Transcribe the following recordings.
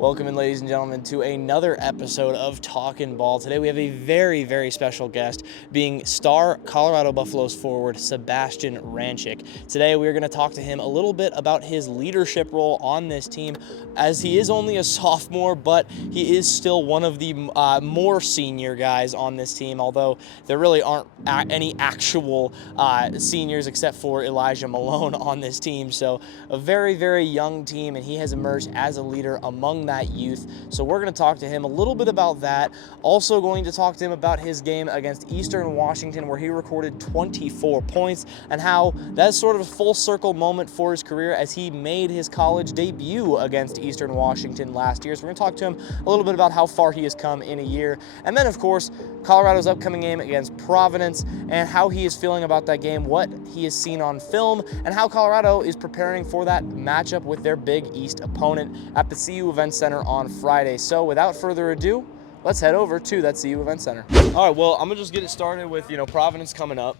Welcome in, ladies and gentlemen, to another episode of Talkin' Ball. Today we have a very, very special guest, being star Colorado Buffaloes forward Sebastian Rancik. Today we are going to talk to him a little bit about his leadership role on this team, as he is only a sophomore, but he is still one of the more senior guys on this team, although there really aren't any actual seniors except for Elijah Malone on this team. So a very, very young team, and he has emerged as a leader among that youth. So we're going to talk to him a little bit about that. Also going to talk to him about his game against Eastern Washington, where he recorded 24 points, and how that's sort of a full circle moment for his career as he made his college debut against Eastern Washington last year. So we're going to talk to him a little bit about how far he has come in a year. And then, of course, Colorado's upcoming game against Providence and how he is feeling about that game, what he has seen on film, and how Colorado is preparing for that matchup with their Big East opponent at the CU Event Center on Friday. So without further ado, let's head over to that CU Event Center. All right, well, I'm going to just get it started with, Providence coming up.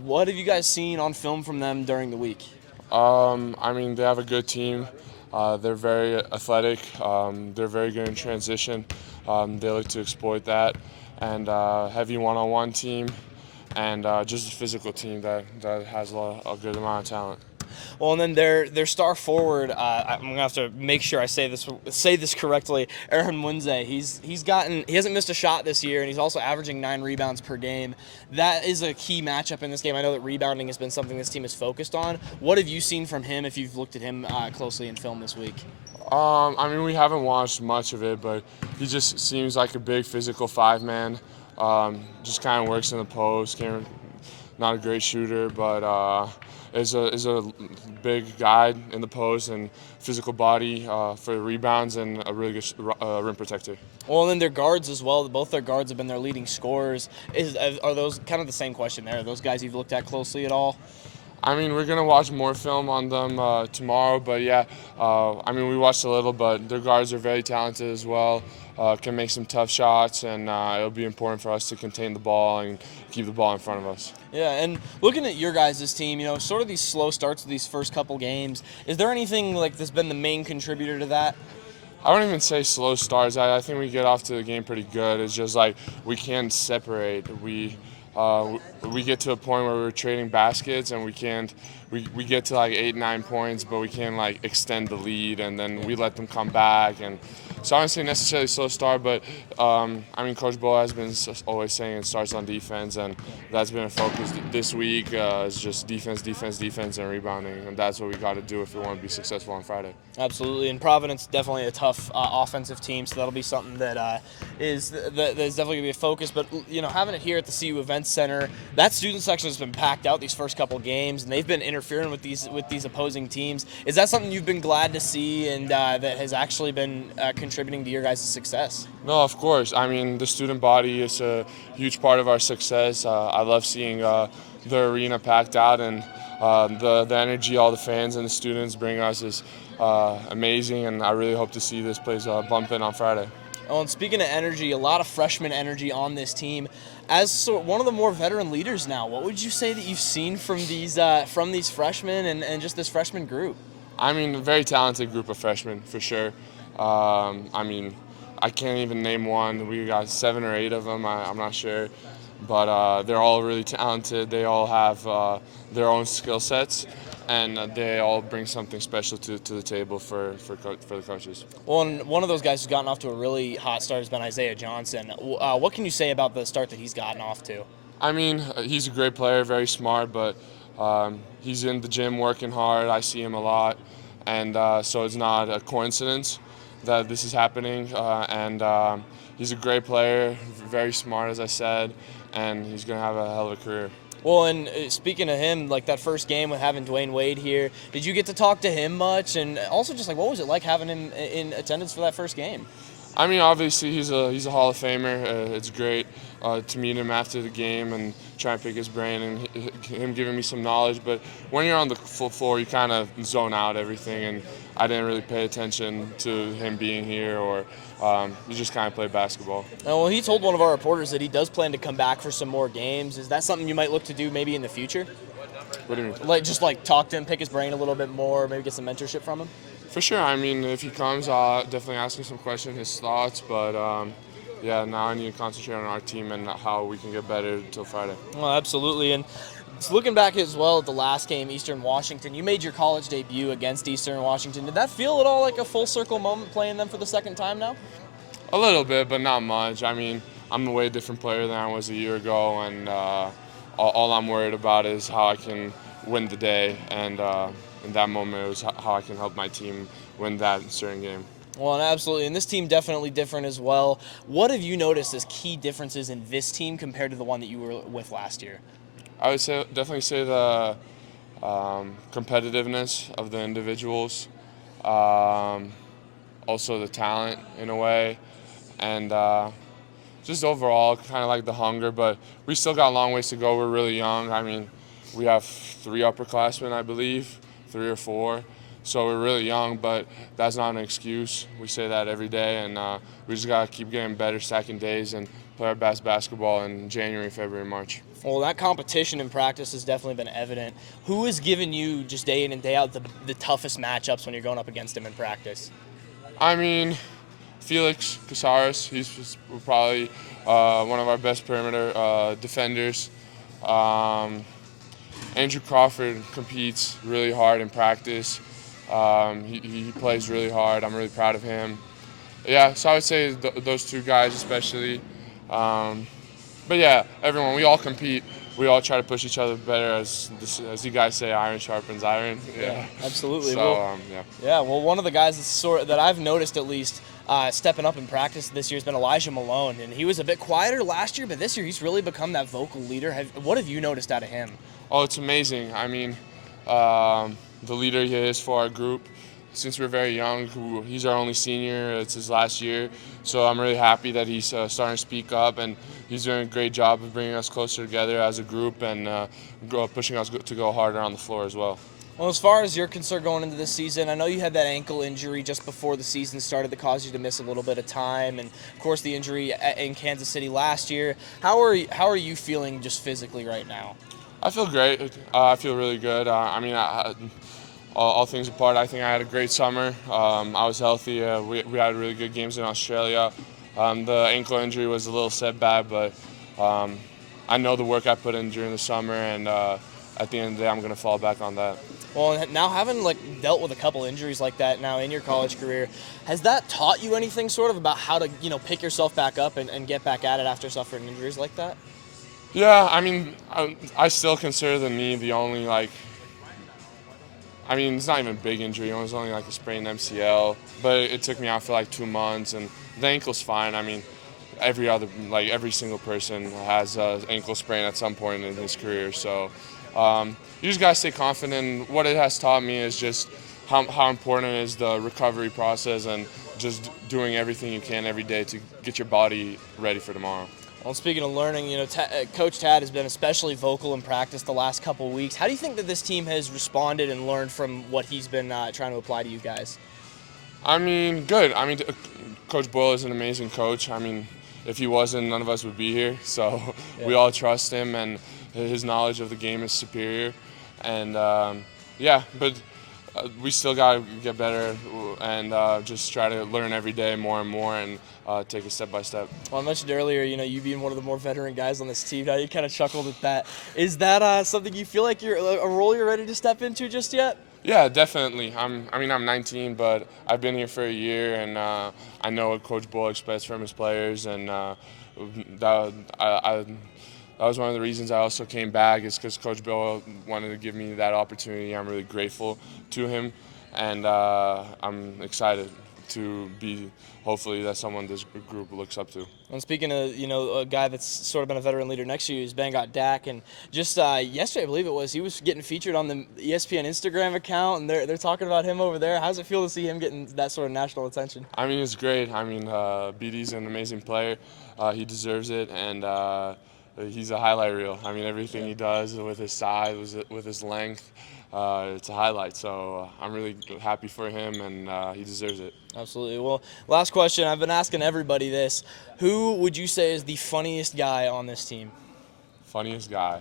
What have you guys seen on film from them during the week? They have a good team. They're very athletic. They're very good in transition. They look to exploit that. And heavy one-on-one team, and just a physical team that has a good amount of talent. Well, and then their star forward, I'm gonna have to make sure I say this correctly. Aaron Munze, he hasn't missed a shot this year, and he's also averaging 9 rebounds per game. That is a key matchup in this game. I know that rebounding has been something this team has focused on. What have you seen from him if you've looked at him closely in film this week? We haven't watched much of it, but he just seems like a big physical five-man. Just kind of works in the post. Not a great shooter, but is a big guy in the post and physical body for rebounds and a really good rim protector. Well, and then their guards as well. Both their guards have been their leading scorers. Are those kind of the same question there? Are those guys you've looked at closely at all? We're going to watch more film on them tomorrow, but yeah, we watched a little, but their guards are very talented as well, can make some tough shots, and it'll be important for us to contain the ball and keep the ball in front of us. Yeah, and looking at your guys' team, sort of these slow starts to these first couple games, is there anything like that's been the main contributor to that? I wouldn't even say slow starts. I think we get off to the game pretty good. It's just like we can't separate. We get to a point where we're trading baskets and we get to like 8-9 points, but we can't like extend the lead, and then we let them come back. And so I wouldn't say necessarily slow start, but Coach Bo has been always saying it starts on defense, and that's been a focus this week. It's just defense, and rebounding, and that's what we got to do if we want to be successful on Friday. Absolutely, and Providence definitely a tough offensive team, so that'll be something that is definitely going to be a focus. But having it here at the CU Event Center, that student section has been packed out these first couple games, and they've been interfering with these opposing teams. Is that something you've been glad to see, and that has actually been contributing to your guys' success? No, of course. The student body is a huge part of our success. I love seeing the arena packed out, and the energy all the fans and the students bring us is amazing, and I really hope to see this place bumping on Friday. Oh, and speaking of energy, a lot of freshman energy on this team. As one of the more veteran leaders now, what would you say that you've seen from these freshmen and just this freshman group? A very talented group of freshmen, for sure. I can't even name one. We got 7 or 8 of them, I'm not sure. But they're all really talented. They all have their own skill sets, and they all bring something special to the table for the coaches. Well, and one of those guys who's gotten off to a really hot start has been Isaiah Johnson. What can you say about the start that he's gotten off to? He's a great player, very smart, but he's in the gym working hard. I see him a lot, and so it's not a coincidence that this is happening. He's a great player, very smart, as I said, and he's going to have a hell of a career. Well, and speaking of him, like that first game with having Dwayne Wade here, did you get to talk to him much? And also just like, what was it like having him in attendance for that first game? Obviously he's a Hall of Famer. It's great to meet him after the game and try and pick his brain and him giving me some knowledge. But when you're on the full floor, you kind of zone out everything, and I didn't really pay attention to him being here, or you just kind of play basketball. Well, he told one of our reporters that he does plan to come back for some more games. Is that something you might look to do maybe in the future? What do you mean? Just talk to him, pick his brain a little bit more, maybe get some mentorship from him? For sure. I mean, if he comes, I'll definitely ask him some questions, his thoughts. But yeah, now I need to concentrate on our team and how we can get better until Friday. Well, absolutely. And looking back as well at the last game, Eastern Washington, you made your college debut against Eastern Washington. Did that feel at all like a full circle moment playing them for the second time now? A little bit, but not much. I mean, I'm a way different player than I was a year ago, and all I'm worried about is how I can win the day. And in that moment, it was how I can help my team win that certain game. Well, and absolutely. And this team definitely different as well. What have you noticed as key differences in this team compared to the one that you were with last year? I would definitely say the competitiveness of the individuals, also the talent in a way, and just overall kind of like the hunger. But we still got a long ways to go. We're really young. I mean, we have 3 upperclassmen, I believe, 3 or 4. So we're really young, but that's not an excuse. We say that every day, and we just gotta keep getting better, stacking days, and play our best basketball in January, February, March. Well, that competition in practice has definitely been evident. Who has given you just day in and day out the toughest matchups when you're going up against him in practice? I mean, Felix Casares, he's probably one of our best perimeter defenders. Um, Andrew Crawford competes really hard in practice. He plays really hard. I'm really proud of him. Yeah, so I would say those 2 guys especially. But yeah, everyone, we all compete. We all try to push each other better, as you guys say, iron sharpens iron. Yeah, Absolutely. So Well, yeah. yeah. Well, one of the guys that I've noticed at least stepping up in practice this year has been Elijah Malone, and he was a bit quieter last year, but this year he's really become that vocal leader. What have you noticed out of him? Oh, it's amazing. I mean, the leader he is for our group. Since we're very young, he's our only senior. It's his last year, so I'm really happy that he's starting to speak up, and he's doing a great job of bringing us closer together as a group and pushing us to go harder on the floor as well. Well, as far as you're concerned going into this season, I know you had that ankle injury just before the season started that caused you to miss a little bit of time, and of course the injury in Kansas City last year. How are you feeling just physically right now? I feel great. I feel really good. I mean, all things apart, I think I had a great summer. I was healthy. We had really good games in Australia. The ankle injury was a little setback, but I know the work I put in during the summer, and at the end of the day, I'm going to fall back on that. Well, now having dealt with a couple injuries like that now in your college career, has that taught you anything sort of about how to pick yourself back up and get back at it after suffering injuries like that? Yeah, I mean, I still consider the knee the only I mean, it's not even a big injury. It was only like a sprained MCL, but it took me out for like 2 months, and the ankle's fine. I mean, every single person has an ankle sprain at some point in his career. So you just gotta stay confident. What it has taught me is just how important is the recovery process and just doing everything you can every day to get your body ready for tomorrow. Well, speaking of learning, Coach Tad has been especially vocal in practice the last couple of weeks. How do you think that this team has responded and learned from what he's been trying to apply to you guys? I mean, good. I mean, Coach Boyle is an amazing coach. I mean, if he wasn't, none of us would be here. So we all trust him, and his knowledge of the game is superior. And but we still got to get better and just try to learn every day more and more and take it step by step. Well, I mentioned earlier, you being one of the more veteran guys on this team. Now you kind of chuckled at that. Is that something you feel like you're a role you're ready to step into just yet? Yeah, definitely. I'm 19, but I've been here for a year, and I know what Coach Bull expects from his players, and that was one of the reasons I also came back, is because Coach Bull wanted to give me that opportunity. I'm really grateful to him, and I'm excited to be, hopefully, that someone this group looks up to. And speaking of, a guy that's sort of been a veteran leader next to you is Got Dak, and just yesterday, I believe it was, he was getting featured on the ESPN Instagram account, and they're talking about him over there. How does it feel to see him getting that sort of national attention? I mean, it's great. I mean, BD's an amazing player. He deserves it, and he's a highlight reel. I mean, everything he does with his size, with his length, it's a highlight. So I'm really happy for him, and he deserves it. Absolutely. Well, last question. I've been asking everybody this. Who would you say is the funniest guy on this team? Funniest guy.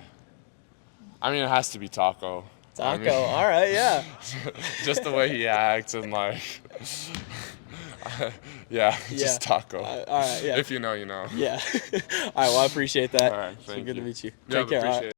I mean, it has to be Taco. Taco. All right, yeah. Just the way he acts and like, yeah, just Taco. All right, yeah. If you know, you know. Yeah. All right, well, I appreciate that. All right, It's been thank good you. to meet you. Yeah, Take care. All right. appreciate it.